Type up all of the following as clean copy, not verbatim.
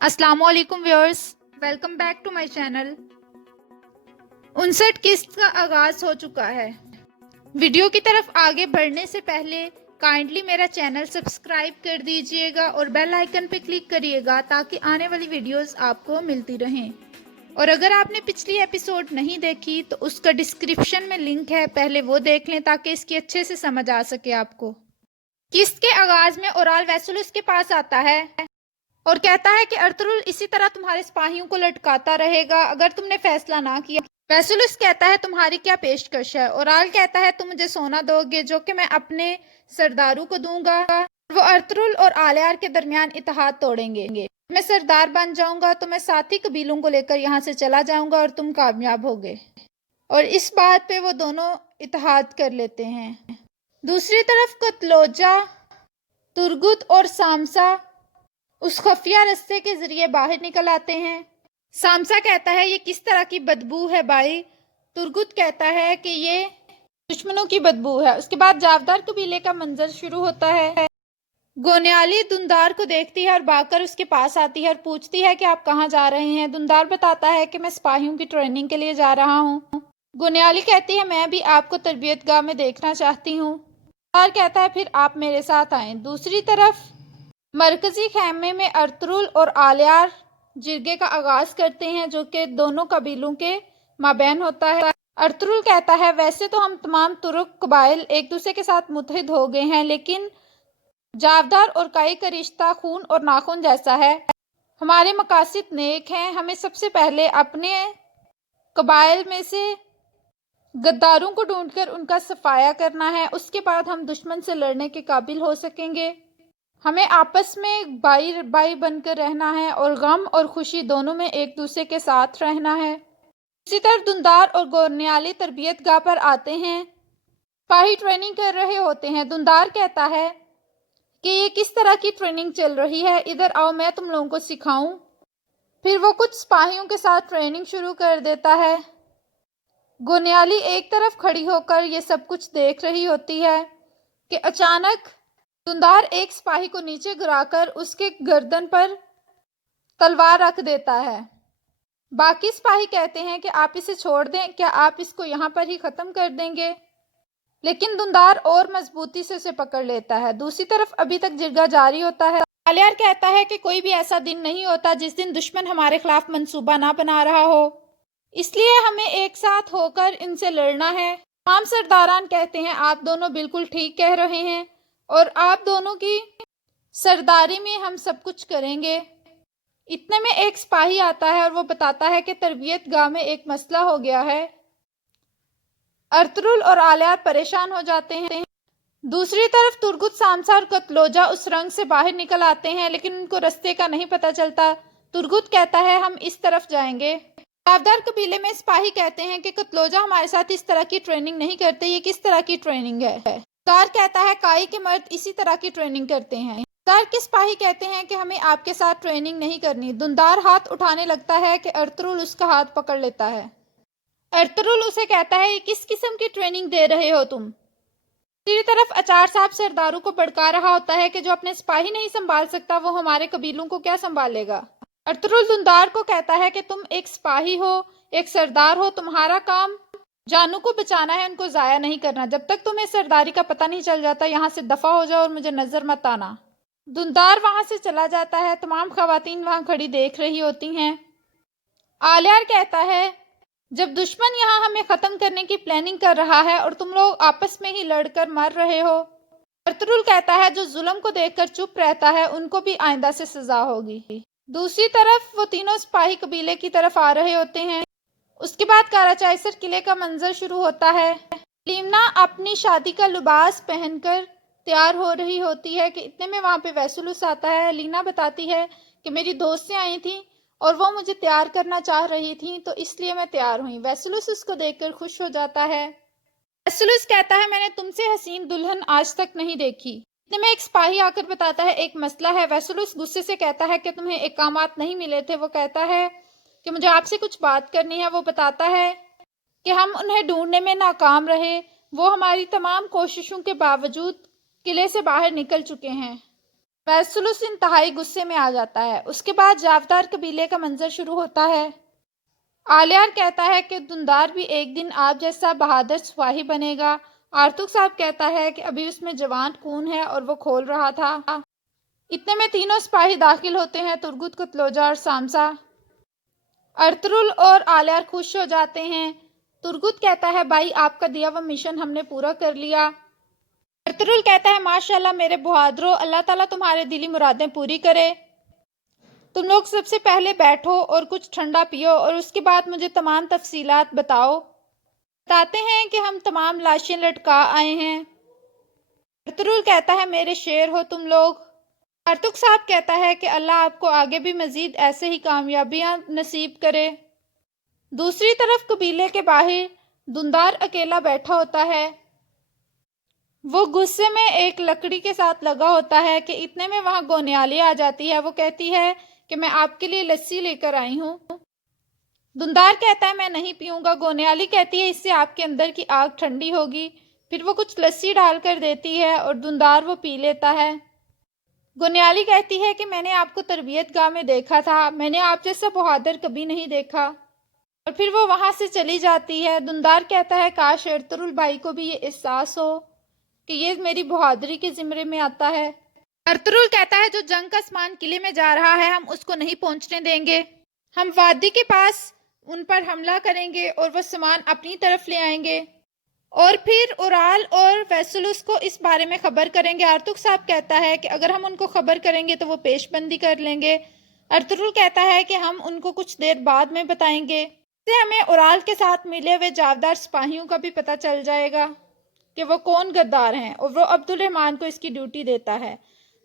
अस्सलाम वालेकुम viewers, welcome back to my channel. 59 किस्त का आगाज हो चुका है। वीडियो की तरफ आगे बढ़ने से पहले काइंडली मेरा चैनल सब्सक्राइब कर दीजिएगा और बेल आइकन पे क्लिक करिएगा ताकि आने वाली वीडियोस आपको मिलती रहें। और अगर आपने पिछली एपिसोड नहीं देखी तो उसका डिस्क्रिप्शन में लिंक है, पहले वो देख लें ताकि इसकी अच्छे से समझ आ सके आपको। किस्त के आगाज में ओराल वेसुलस के पास आता है और कहता है कि अर्तुरुल इसी तरह तुम्हारे सिपाहियों को लटकाता रहेगा अगर तुमने फैसला ना किया। वेसुलस कहता है तुम्हारी क्या पेशकश है। ओराल कहता है तुम मुझे सोना दोगे जो कि मैं अपने सरदारों को दूंगा। वो अर्तुरुल और आलियार के दरमियान इत्तेहाद तोड़ेंगे। मैं सरदार बन जाऊंगा तो मैं साथी कबीलों को लेकर यहाँ से चला जाऊंगा और तुम कामयाब होगे। और इस बात पे वो दोनों इत्तेहाद कर लेते हैं। दूसरी तरफ कतलोजा, तुर्गुत और सामसा उस खुफिया रास्ते के जरिए बाहर निकल आते हैं। सामसा कहता है ये किस तरह की बदबू है भाई। तुर्गुत कहता है कि ये दुश्मनों की बदबू है। उसके बाद जावदार कबीले का मंजर शुरू होता है। गोनियाली दुंदार को देखती है और भागकर उसके पास आती है और पूछती है कि आप कहाँ जा रहे हैं। दुंदार बताता है कि मैं सिपाहियों की ट्रेनिंग के लिए जा रहा हूँ। गोनियाली कहती है मैं भी आपको तरबियत गाह में देखना चाहती हूँ। दुंदार कहता है फिर आप मेरे साथ आएं। दूसरी तरफ मरकजी खेमे में अर्तुरुल और आलियार जिरगे का आगाज करते हैं जो कि दोनों कबीलों के माबैन होता है। अर्तुरुल कहता है वैसे तो हम तमाम तुर्क कबाइल एक दूसरे के साथ मुत्तहिद हो गए हैं, लेकिन जावदार और काई का रिश्ता खून और नाखून जैसा है। हमारे मकासद नेक हैं। हमें सबसे पहले अपने कबाइल में से गद्दारों को ढूंढकर उनका सफाया करना है, उसके बाद हम दुश्मन से लड़ने के काबिल हो सकेंगे। हमें आपस में भाई भाई बनकर रहना है और गम और खुशी दोनों में एक दूसरे के साथ रहना है। इसी तरफ दुंदार और गोनियाली तरबियत गाह पर आते हैं। सिपाही ट्रेनिंग कर रहे होते हैं। दुंदार कहता है कि ये किस तरह की ट्रेनिंग चल रही है, इधर आओ मैं तुम लोगों को सिखाऊं। फिर वो कुछ सिपाहियों के साथ ट्रेनिंग शुरू कर देता है। गोनियाली एक तरफ खड़ी होकर ये सब कुछ देख रही होती है कि अचानक दुंदार एक सिपाही को नीचे गिराकर उसके गर्दन पर तलवार रख देता है। बाकी सिपाही कहते हैं कि आप इसे छोड़ दें, क्या आप इसको यहाँ पर ही ख़त्म कर देंगे? लेकिन दुंदार और मजबूती से उसे पकड़ लेता है। दूसरी तरफ अभी तक जिरगा जारी होता है। आलियार कहता है कि कोई भी ऐसा दिन नहीं होता जिस दिन दुश्मन हमारे खिलाफ मंसूबा ना बना रहा हो, इसलिए हमें एक साथ होकर इनसे लड़ना है। तमाम सरदारान कहते हैं आप दोनों बिल्कुल ठीक कह रहे हैं और आप दोनों की सरदारी में हम सब कुछ करेंगे। इतने में एक सिपाही आता है और वो बताता है कि तरबियत गाह में एक मसला हो गया है। अर्तुरुल और आलियार परेशान हो जाते हैं। दूसरी तरफ तुर्गुत, सामसा और कतलोजा उस रंग से बाहर निकल आते हैं, लेकिन उनको रास्ते का नहीं पता चलता। तुर्गुत कहता है हम इस तरफ जाएंगे। जावदार कबीले में सिपाही कहते हैं कि कतलोजा हमारे साथ इस तरह की ट्रेनिंग नहीं करते, ये किस तरह की ट्रेनिंग है? दुंदार कहता है काई के मर्द इसी तरह की ट्रेनिंग करते हैं। दुंदार के सिपाही कहते हैं कि हमें आपके साथ ट्रेनिंग नहीं करनी। दुंदार हाथ उठाने लगता है कि अर्तुरुल उसका हाथ पकड़ लेता है। अर्तुरुल उसे कहता है ये किस किस्म की ट्रेनिंग दे रहे हो तुम? दूसरी तरफ अचार साहब सरदारों को भड़का रहा होता है कि जो अपने सिपाही नहीं संभाल सकता वो हमारे कबीलों को क्या संभालेगा। अर्तुरुल दुंदार को कहता है कि तुम एक सिपाही हो, एक सरदार हो, तुम्हारा काम जानू को बचाना है, उनको जाया नहीं करना। जब तक तुम्हें सरदारी का पता नहीं चल जाता यहाँ से दफा हो जाओ और मुझे नजर मत आना। दुंदार वहां से चला जाता है। तमाम खवातीन वहां खड़ी देख रही होती हैं। आलियार कहता है जब दुश्मन यहाँ हमें खत्म करने की प्लानिंग कर रहा है और तुम लोग आपस में ही लड़कर मर रहे हो। अर्तुरुल कहता है जो जुल्म को देखकर चुप रहता है उनको भी आइंदा से सजा होगी। दूसरी तरफ वो तीनों सिपाही कबीले की तरफ आ रहे होते हैं। उसके बाद काराचाइसर किले का मंजर शुरू होता है। लीमना अपनी शादी का लिबास पहनकर तैयार हो रही होती है कि इतने में वहां पे वेसुलस आता है। लीना बताती है कि मेरी दोस्तें आई थी और वो मुझे तैयार करना चाह रही थी तो इसलिए मैं तैयार हुई। वेसुलस उसको देखकर खुश हो जाता है। वेसुलस कहता है मैंने तुमसे हसीन दुल्हन आज तक नहीं देखी। इतने में एक सिपाही आकर बताता है एक मसला है। वेसुलस गुस्से से कहता है कि तुम्हें इकामात नहीं मिले थे। वो कहता है कि मुझे आपसे कुछ बात करनी है। वो बताता है कि हम उन्हें ढूंढने में नाकाम रहे, वो हमारी तमाम कोशिशों के बावजूद किले से बाहर निकल चुके हैं। वैसुलुस इंतहाई गुस्से में आ जाता है। उसके बाद जावदार कबीले का मंजर शुरू होता है। आलियार कहता है कि दुंदार भी एक दिन आप जैसा बहादुर सिपाही बनेगा। आर्तुक साहब कहता है कि अभी उसमें जवान खून है और वो खोल रहा था। इतने में तीनों सिपाही दाखिल होते हैं, तुर्गुत, कुतलोजा और सामसा। अर्तुरुल और आलियार खुश हो जाते हैं। तुर्गुत कहता है, भाई आपका दिया हुआ मिशन हमने पूरा कर लिया। अर्तुरुल कहता है, माशाल्लाह मेरे बहादुरों, अल्लाह ताला तुम्हारे दिली मुरादें पूरी करे। तुम लोग सबसे पहले बैठो और कुछ ठंडा पियो और उसके बाद मुझे तमाम तफसीलात बताओ। बताते हैं कि हम तमाम लाशें लटका आए हैं। अर्तुरुल कहता है, मेरे शेर हो तुम लोग। आर्तुक साहब कहता है कि अल्लाह आपको आगे भी मजीद ऐसे ही कामयाबियां नसीब करे। दूसरी तरफ कबीले के बाहर दुंदार अकेला बैठा होता है। वो गुस्से में एक लकड़ी के साथ लगा होता है कि इतने में वहां गोनियाली आ जाती है। वो कहती है कि मैं आपके लिए लस्सी लेकर आई हूँ। दुंदार कहता है, मैं नहीं पीऊंगा। गोनियाली कहती है, इससे आपके अंदर की आग ठंडी होगी। फिर वो कुछ लस्सी डालकर देती है और दुंदार वो पी लेता है। गोनियाली कहती है कि मैंने आपको तरबियत गाह में देखा था, मैंने आप जैसा बहादुर कभी नहीं देखा। और फिर वो वहां से चली जाती है। दुंदार कहता है, काश अर्तुरुल भाई को भी ये एहसास हो कि ये मेरी बहादुरी के जिम्मे में आता है। अर्तुरुल कहता है, जो जंग का सामान किले में जा रहा है हम उसको नहीं पहुंचने देंगे। हम वादी के पास उन पर हमला करेंगे और वो सामान अपनी तरफ ले आएंगे और फिर उराल और वैसुलुस को इस बारे में खबर करेंगे। आर्तुक साहब कहता है कि अगर हम उनको खबर करेंगे तो वो पेशबंदी कर लेंगे। अर्तुरुल कहता है कि हम उनको कुछ देर बाद में बताएंगे। इससे हमें उराल के साथ मिले हुए जावदार सिपाहियों का भी पता चल जाएगा कि वो कौन गद्दार हैं और वो अब्दुल रहमान को इसकी ड्यूटी देता है।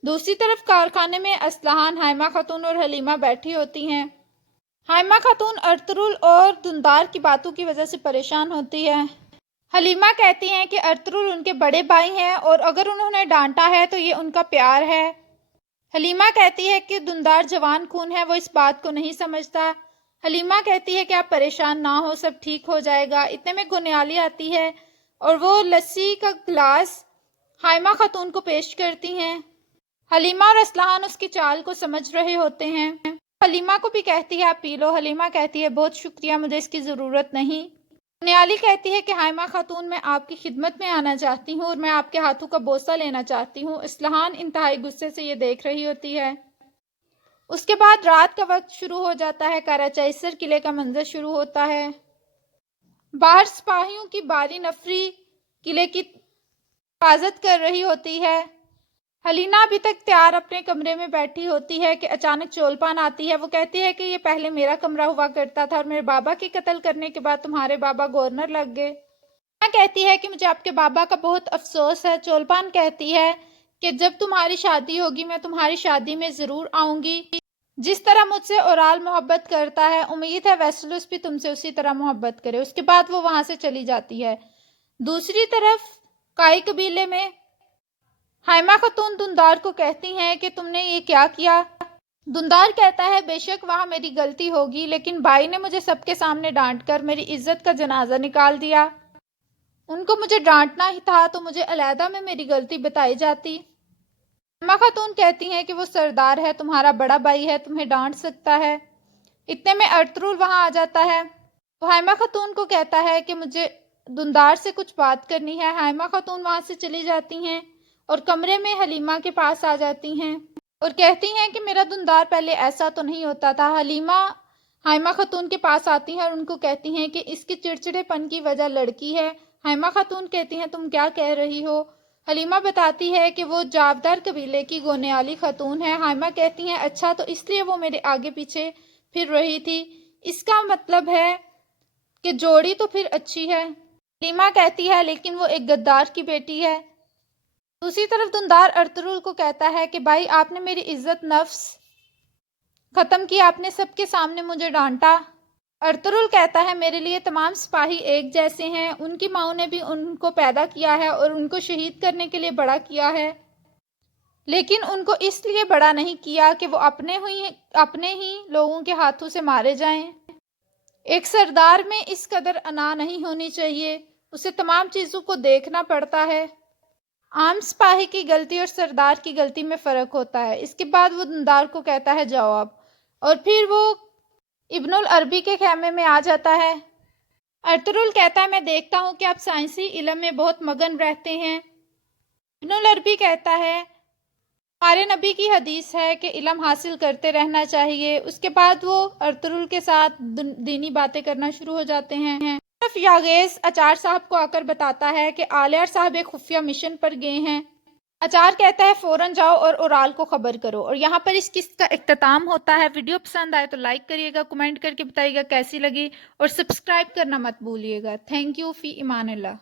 दूसरी तरफ कारखाने में असलहान, हाइमा खातून और हलीमा बैठी होती हैं। हाइमा खातून अर्तुरुल और दुंदार की बातों की वजह से परेशान होती है। हलीमा कहती हैं कि अर्तुरुल उनके बड़े भाई हैं और अगर उन्होंने डांटा है तो ये उनका प्यार है। हलीमा कहती है कि दुंदार जवान खून है, वो इस बात को नहीं समझता। हलीमा कहती है कि आप परेशान ना हो, सब ठीक हो जाएगा। इतने में गोनियाली आती है और वो लस्सी का गिलास हाइमा खातून को पेश करती हैं। हलीमा और असलहान उसकी चाल को समझ रहे होते हैं। हलीमा को भी कहती है, आप पी लो। हलीमा कहती है, बहुत शुक्रिया, मुझे इसकी ज़रूरत नहीं। गोनियाली कहती है कि हाइमा खातून, मैं आपकी खिदमत में आना चाहती हूँ और मैं आपके हाथों का बोसा लेना चाहती हूँ। असलहान इंतहाई गुस्से से ये देख रही होती है। उसके बाद रात का वक्त शुरू हो जाता है। कराचाइसर किले का मंजर शुरू होता है। बाहर सिपाहियों की बारी नफरी किले की हिफाजत कर रही होती है। हलीना अभी तक तैयार अपने कमरे में बैठी होती है कि अचानक चोलपान आती है। वो कहती है कि ये पहले मेरा कमरा हुआ करता था और मेरे बाबा के कत्ल करने के बाद तुम्हारे बाबा गवर्नर लग गए। कहती है कि मुझे आपके बाबा का बहुत अफसोस है। चोलपान कहती है कि जब तुम्हारी शादी होगी मैं तुम्हारी शादी में ज़रूर आऊँगी। जिस तरह मुझसे ओराल मोहब्बत करता है, उम्मीद है वैसुलुस भी तुमसे उसी तरह मोहब्बत करे। उसके बाद वो वहाँ से चली जाती है। दूसरी तरफ काई कबीले में हाइमा खातून दुंदार को कहती हैं कि तुमने ये क्या किया। दुंदार कहता है, बेशक वहाँ मेरी गलती होगी, लेकिन भाई ने मुझे सबके सामने डांटकर मेरी इज्जत का जनाजा निकाल दिया। उनको मुझे डांटना ही था तो मुझे अलहदा में मेरी गलती बताई जाती। हाइमा खातून कहती हैं कि वो सरदार है, तुम्हारा बड़ा भाई है, तुम्हें डांट सकता है। इतने में अर्तुरुल वहाँ आ जाता है। तो हाइमा खातून को कहता है कि मुझे दुंदार से कुछ बात करनी है। हाइमा खातून वहाँ से चली जाती हैं और कमरे में हलीमा के पास आ जाती हैं और कहती हैं कि मेरा दुंदार पहले ऐसा तो नहीं होता था। हलीमा हाइमा खातून के पास आती हैं और उनको कहती हैं कि इसके चिड़चिड़ेपन की वजह लड़की है। हाइमा खातून कहती हैं, तुम क्या कह रही हो। हलीमा बताती है कि वो जावदार कबीले की गोनियाली खातून है। हाइमा कहती हैं, अच्छा, तो इसलिए वो मेरे आगे पीछे फिर रही थी, इसका मतलब है कि जोड़ी तो फिर अच्छी है। हलीमा कहती है, लेकिन वो एक गद्दार की बेटी है। दूसरी तरफ दुंदार अर्तुरुल को कहता है कि भाई आपने मेरी इज्जत नफ्स ख़त्म की, आपने सबके सामने मुझे डांटा। अर्तुरुल कहता है, मेरे लिए तमाम सिपाही एक जैसे हैं, उनकी माओ ने भी उनको पैदा किया है और उनको शहीद करने के लिए बड़ा किया है, लेकिन उनको इसलिए बड़ा नहीं किया कि वो अपने ही लोगों के हाथों से मारे जाएं। एक सरदार में इस कदर अना नहीं होनी चाहिए, उसे तमाम चीज़ों को देखना पड़ता है। عام سپاہی کی غلطی اور سردار کی غلطی میں فرق ہوتا ہے۔ اس کے بعد وہ دندار کو کہتا ہے جواب، اور پھر وہ ابن العربی کے خیمے میں آ جاتا ہے۔ ارطغرل کہتا ہے میں دیکھتا ہوں کہ آپ سائنسی علم میں بہت مگن رہتے ہیں۔ ابن العربی کہتا ہے ہمارے نبی کی حدیث ہے کہ علم حاصل کرتے رہنا چاہیے۔ اس کے بعد وہ ارطغرل کے ساتھ دینی باتیں کرنا شروع ہو جاتے ہیں۔ طرف یاگیز اچار صاحب کو آ کر بتاتا ہے کہ آلیار صاحب ایک خفیہ مشن پر گئے ہیں۔ اچار کہتا ہے فوراً جاؤ اور اورال کو خبر کرو، اور یہاں پر اس قسط کا اختتام ہوتا ہے۔ ویڈیو پسند آئے تو لائک کریے گا، کمنٹ کر کے بتائیے گا کیسی لگی، اور سبسکرائب کرنا مت بھولیے گا۔ تھینک یو، فی امان اللہ۔